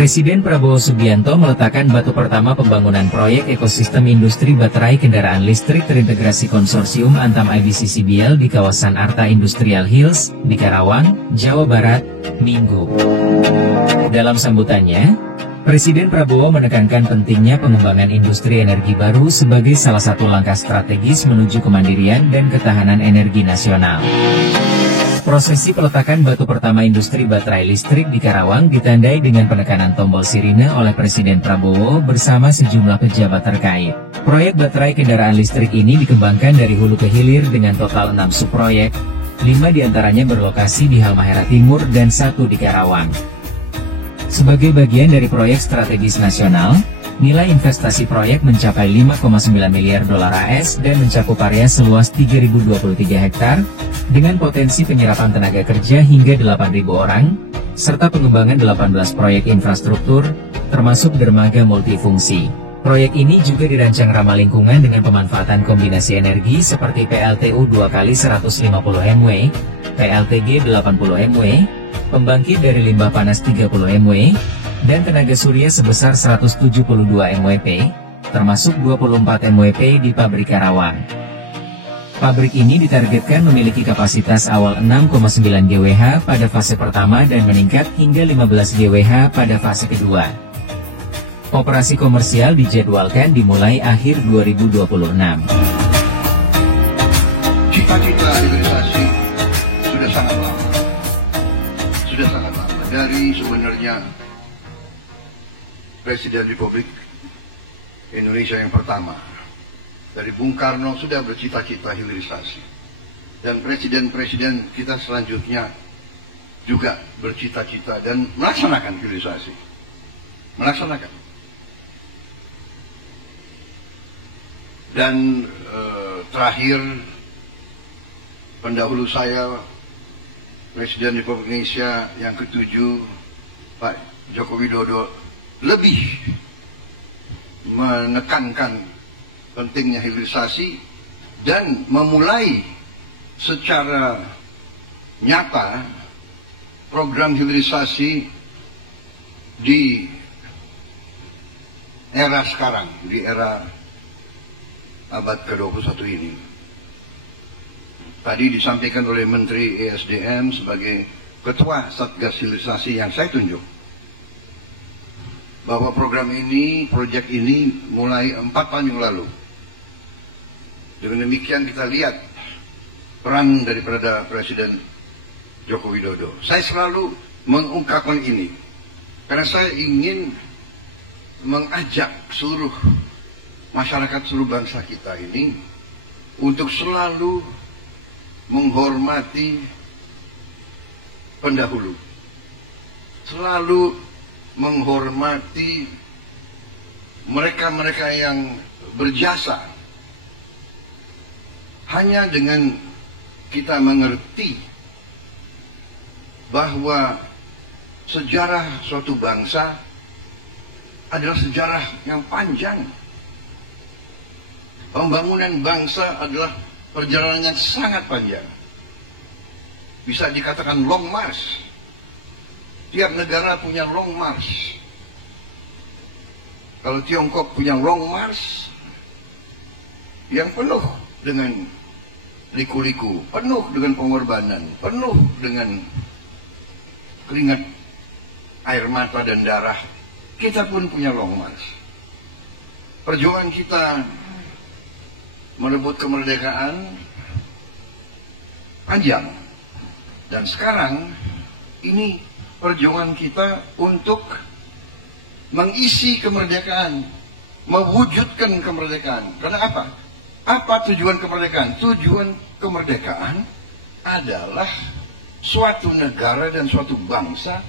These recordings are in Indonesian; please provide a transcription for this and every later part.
Presiden Prabowo Subianto meletakkan batu pertama pembangunan proyek ekosistem industri baterai kendaraan listrik terintegrasi konsorsium Antam IBCCBL di kawasan Arta Industrial Hills, di Karawang, Jawa Barat, Minggu. Dalam sambutannya, Presiden Prabowo menekankan pentingnya pengembangan industri energi baru sebagai salah satu langkah strategis menuju kemandirian dan ketahanan energi nasional. Prosesi peletakan batu pertama industri baterai listrik di Karawang ditandai dengan penekanan tombol sirine oleh Presiden Prabowo bersama sejumlah pejabat terkait. Proyek baterai kendaraan listrik ini dikembangkan dari hulu ke hilir dengan total 6 subproyek, 5 diantaranya berlokasi di Halmahera Timur dan 1 di Karawang. Sebagai bagian dari proyek strategis nasional, nilai investasi proyek mencapai 5,9 miliar dolar AS dan mencakup area seluas 3.023 hektar, dengan potensi penyerapan tenaga kerja hingga 8.000 orang, serta pengembangan 18 proyek infrastruktur, termasuk dermaga multifungsi. Proyek ini juga dirancang ramah lingkungan dengan pemanfaatan kombinasi energi seperti PLTU 2x150 MW, PLTG 80 MW, pembangkit dari limbah panas 30 MW, dan tenaga surya sebesar 172 MWP, termasuk 24 MWP di pabrik Karawang. Pabrik ini ditargetkan memiliki kapasitas awal 6,9 GWh pada fase pertama dan meningkat hingga 15 GWh pada fase kedua. Operasi komersial dijadwalkan dimulai akhir 2026. Cita-cita hilirisasi sudah sangat lama. Dari sebenarnya Presiden Republik Indonesia yang pertama, dari Bung Karno sudah bercita-cita hilirisasi. Dan presiden-presiden kita selanjutnya juga bercita-cita dan melaksanakan hilirisasi. Melaksanakan. Dan terakhir, pendahulu saya, Presiden Republik Indonesia yang ke-7, Pak Joko Widodo, lebih menekankan pentingnya hilirisasi dan memulai secara nyata program hilirisasi di era sekarang, di era abad ke-21 ini. Tadi disampaikan oleh Menteri ESDM sebagai Ketua Satgas Hilirisasi yang saya tunjuk, bahwa program ini, proyek ini mulai 4 tahun yang lalu. Dengan demikian kita lihat peran daripada Presiden Joko Widodo. Saya selalu mengungkapkan ini karena saya ingin mengajak seluruh masyarakat, seluruh bangsa kita ini untuk selalu menghormati pendahulu, selalu menghormati mereka-mereka yang berjasa. Hanya dengan kita mengerti bahwa sejarah suatu bangsa adalah sejarah yang panjang. Pembangunan bangsa adalah perjalanan yang sangat panjang. Bisa dikatakan long march. Tiap negara punya long march. Kalau Tiongkok punya long march yang penuh dengan liku-liku, penuh dengan pengorbanan, penuh dengan keringat, air mata dan darah. Kita pun punya long march. Perjuangan kita merebut kemerdekaan panjang, dan sekarang ini perjuangan kita untuk mengisi kemerdekaan, mewujudkan kemerdekaan. Karena apa? Apa tujuan kemerdekaan? Tujuan kemerdekaan adalah suatu negara dan suatu bangsa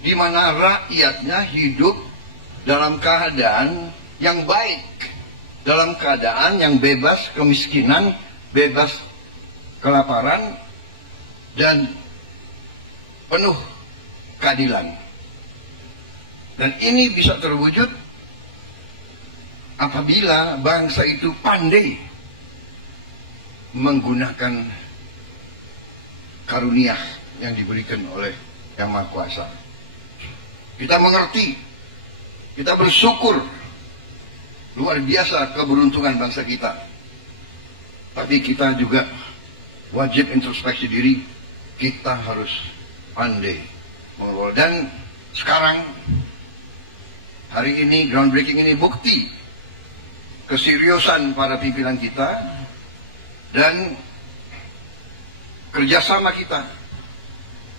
di mana rakyatnya hidup dalam keadaan yang baik, dalam keadaan yang bebas kemiskinan, bebas kelaparan, dan penuh keadilan. Dan ini bisa terwujud apabila bangsa itu pandai menggunakan karunia yang diberikan oleh Yang Maha Kuasa. Kita mengerti Kita bersyukur, luar biasa keberuntungan bangsa kita. Tapi kita juga wajib introspeksi diri, kita harus pandai mengelola. Dan sekarang, hari ini, groundbreaking ini bukti keseriusan para pimpinan kita dan kerjasama kita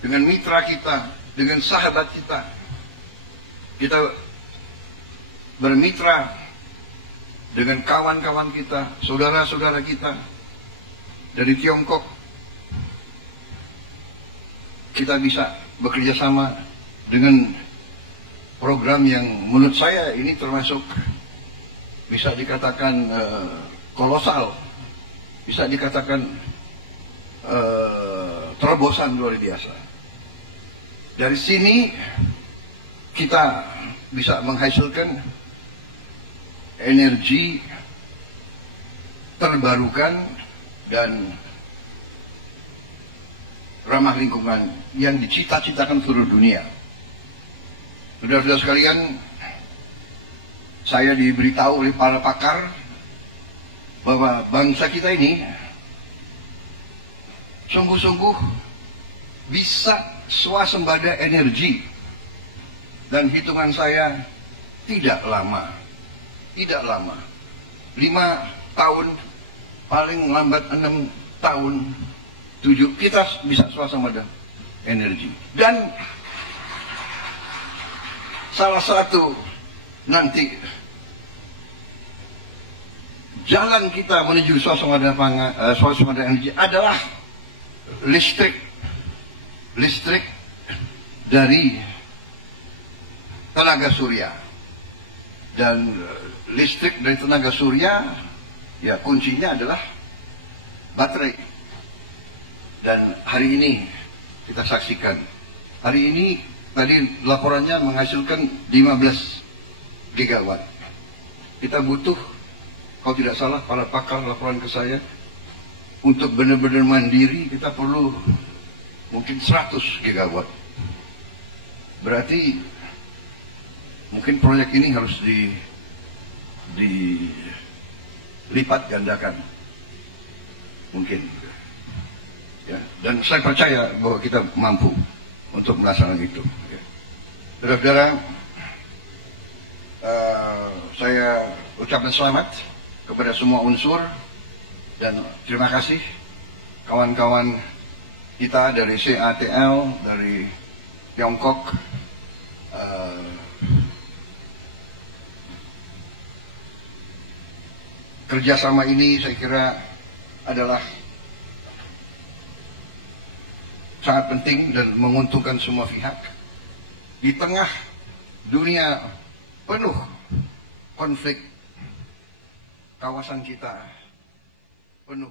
dengan mitra kita, dengan sahabat kita. Kita bermitra dengan kawan-kawan kita, saudara-saudara kita dari Tiongkok. Kita bisa bekerja sama dengan program yang menurut saya ini termasuk bisa dikatakan kolosal, bisa dikatakan terobosan luar biasa. Dari sini kita bisa menghasilkan energi terbarukan dan ramah lingkungan yang dicita-citakan seluruh dunia. Saudara-saudara sekalian, saya diberitahu oleh para pakar bahwa bangsa kita ini sungguh-sungguh bisa swasembada energi, dan hitungan saya tidak lama, 5 tahun, paling lambat 6 tahun, 7, kita bisa swasembada energi. Dan salah satu nanti jalan kita menuju swasembada energi adalah listrik dari tenaga surya. Dan listrik dari tenaga surya, ya kuncinya adalah baterai. Dan hari ini kita saksikan, hari ini tadi laporannya menghasilkan 15 gigawatt. Kita butuh, kalau tidak salah para pakar laporan ke saya, untuk benar-benar mandiri kita perlu mungkin 100 gigawatt. Berarti mungkin proyek ini harus dilipat gandakan, mungkin. Ya, dan saya percaya bahwa kita mampu untuk melaksanakan itu. Ya. Saudara-saudara, saya ucapkan selamat kepada semua unsur dan terima kasih kawan-kawan kita dari CATL, dari Tiongkok. Kerjasama ini saya kira adalah sangat penting dan menguntungkan semua pihak di tengah dunia penuh konflik, kawasan kita penuh